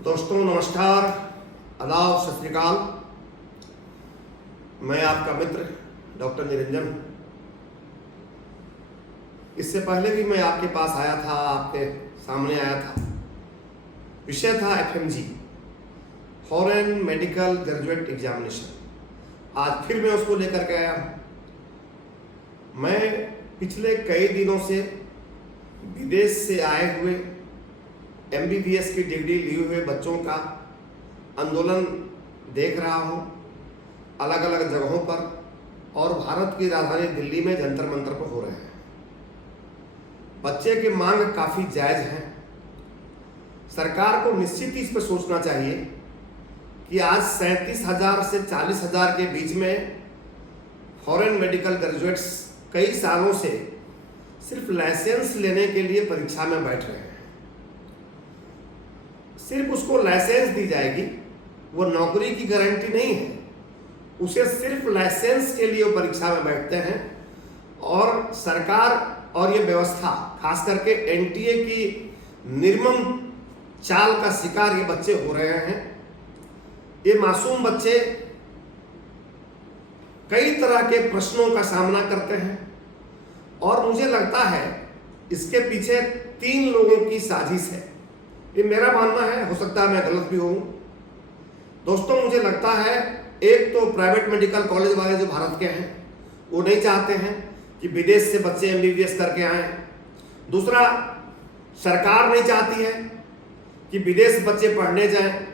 दोस्तों नमस्कार, आदाब, सत श्री अकाल। मैं आपका मित्र डॉक्टर निरंजन। इससे पहले भी मैं आपके पास आया था, आपके सामने आया था। विषय था FMG, foreign medical graduate examination. आज फिर मैं उसको लेकर के आया हूँ। मैं पिछले कई दिनों से विदेश से आए हुए MBBS की डिग्री लिए हुए बच्चों का आंदोलन देख रहा हूँ अलग अलग जगहों पर, और भारत की राजधानी दिल्ली में जंतर मंतर पर हो रहे हैं। बच्चे की मांग काफ़ी जायज़ है। सरकार को निश्चित ही इस पर सोचना चाहिए कि आज 37,000 से 40,000 के बीच में फॉरेन मेडिकल ग्रेजुएट्स कई सालों से सिर्फ लाइसेंस लेने के लिए परीक्षा में बैठ रहे हैं। सिर्फ उसको लाइसेंस दी जाएगी, वो नौकरी की गारंटी नहीं है। उसे सिर्फ लाइसेंस के लिए वो परीक्षा में बैठते हैं, और सरकार और ये व्यवस्था खास करके NTA की निर्मम चाल का शिकार ये बच्चे हो रहे हैं। ये मासूम बच्चे कई तरह के प्रश्नों का सामना करते हैं, और मुझे लगता है इसके पीछे 3 लोगों की साजिश है। ये मेरा मानना है, हो सकता है मैं गलत भी हूँ। दोस्तों मुझे लगता है एक तो प्राइवेट मेडिकल कॉलेज वाले जो भारत के हैं वो नहीं चाहते हैं कि विदेश से बच्चे MBBS करके आएँ। दूसरा, सरकार नहीं चाहती है कि विदेश बच्चे पढ़ने जाएं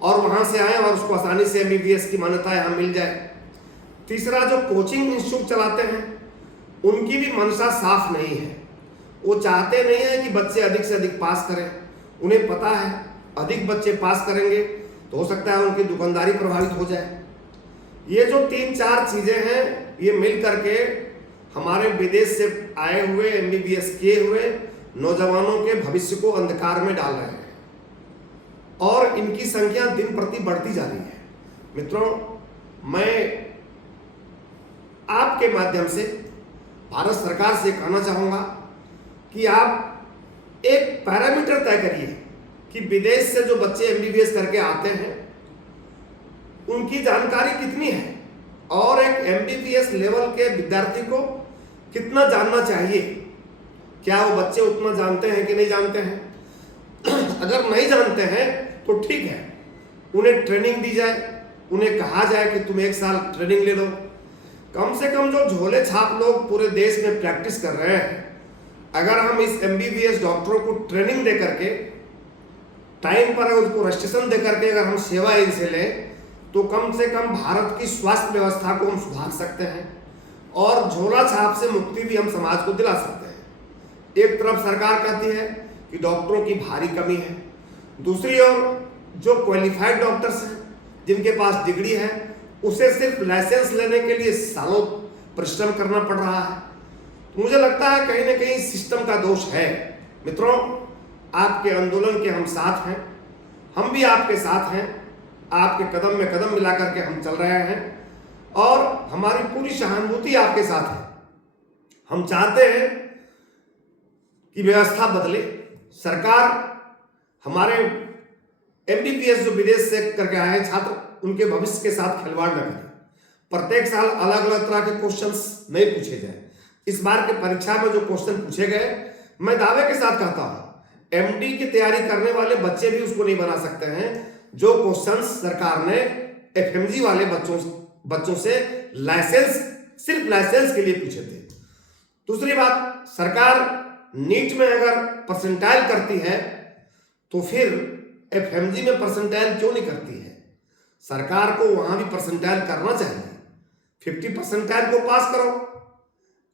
और वहाँ से आएँ और उसको आसानी से MBBS की मान्यता यहाँ मिल जाए। तीसरा, जो कोचिंग इंस्टीट्यूट चलाते हैं उनकी भी मंशा साफ नहीं है। वो चाहते नहीं है कि बच्चे अधिक से अधिक पास करें। उन्हें पता है अधिक बच्चे पास करेंगे तो हो सकता है उनकी दुकानदारी प्रभावित हो जाए। ये जो 3-4 चीज़ें हैं, ये मिल करके हमारे विदेश से आए हुए MBBS किए हुए नौजवानों के भविष्य को अंधकार में डाल रहे हैं, और इनकी संख्या दिन प्रति बढ़ती जा रही है। मित्रों, मैं आपके माध्यम से भारत सरकार से कहना चाहूँगा कि आप एक पैरामीटर तय करिए कि विदेश से जो बच्चे MBBS करके आते हैं उनकी जानकारी कितनी है, और एक MBBS लेवल के विद्यार्थी को कितना जानना चाहिए। क्या वो बच्चे उतना जानते हैं कि नहीं जानते हैं? अगर नहीं जानते हैं तो ठीक है, उन्हें ट्रेनिंग दी जाए, उन्हें कहा जाए कि तुम 1 साल ट्रेनिंग ले लो। कम से कम जो झोले छाप लोग पूरे देश में प्रैक्टिस कर रहे हैं, अगर हम इस MBBS डॉक्टरों को ट्रेनिंग दे करके टाइम पर उनको रजिस्ट्रेशन दे करके अगर हम सेवा इनसे लें तो कम से कम भारत की स्वास्थ्य व्यवस्था को हम सुधार सकते हैं, और झोला छाप से मुक्ति भी हम समाज को दिला सकते हैं। एक तरफ सरकार कहती है कि डॉक्टरों की भारी कमी है, दूसरी ओर जो क्वालिफाइड डॉक्टर्स हैं जिनके पास डिग्री है उसे सिर्फ लाइसेंस लेने के लिए सालों परिश्रम करना पड़ रहा है। तो मुझे लगता है कहीं ना कहीं सिस्टम का दोष है। मित्रों, आपके आंदोलन के हम साथ हैं, हम भी आपके साथ हैं। आपके कदम में कदम मिला करके हम चल रहे हैं, और हमारी पूरी सहानुभूति आपके साथ है। हम चाहते हैं कि व्यवस्था बदले, सरकार हमारे MBBS जो विदेश से करके आए हैं छात्र, उनके भविष्य के साथ खिलवाड़ न करें। प्रत्येक साल अलग अलग तरह के क्वेश्चंस नहीं पूछे जाए। इस बार के परीक्षा में जो क्वेश्चन पूछे गए, मैं दावे के साथ कहता हूं MD की तैयारी करने वाले बच्चे भी उसको नहीं बना सकते हैं जो क्वेश्चन सरकार ने FMG वाले बच्चों से सिर्फ लाइसेंस के लिए पूछे थे। दूसरी बात, सरकार नीट में अगर परसेंटाइल करती है तो फिर FMG में परसेंटाइल क्यों नहीं करती है? सरकार को वहां भी परसेंटाइल करना चाहिए। 50 परसेंटाइल को पास करो।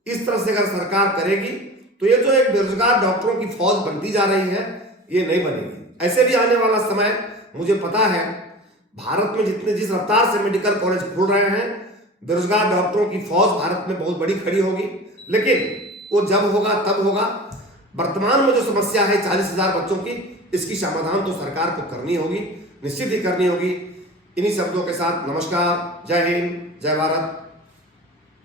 इस तरह से अगर सरकार करेगी तो ये जो एक बेरोजगार डॉक्टरों की फौज बनती जा रही है, ये नहीं बनेगी। ऐसे भी आने वाला समय, मुझे पता है भारत में जिस रफ्तार से मेडिकल कॉलेज खुल रहे हैं, बेरोजगार डॉक्टरों की फौज भारत में बहुत बड़ी खड़ी होगी। लेकिन वो जब होगा तब होगा। वर्तमान में जो समस्या है 40,000 बच्चों की, इसकी समाधान तो सरकार को करनी होगी, निश्चित ही करनी होगी। इन्हीं शब्दों के साथ नमस्कार, जय हिंद, जय भारत।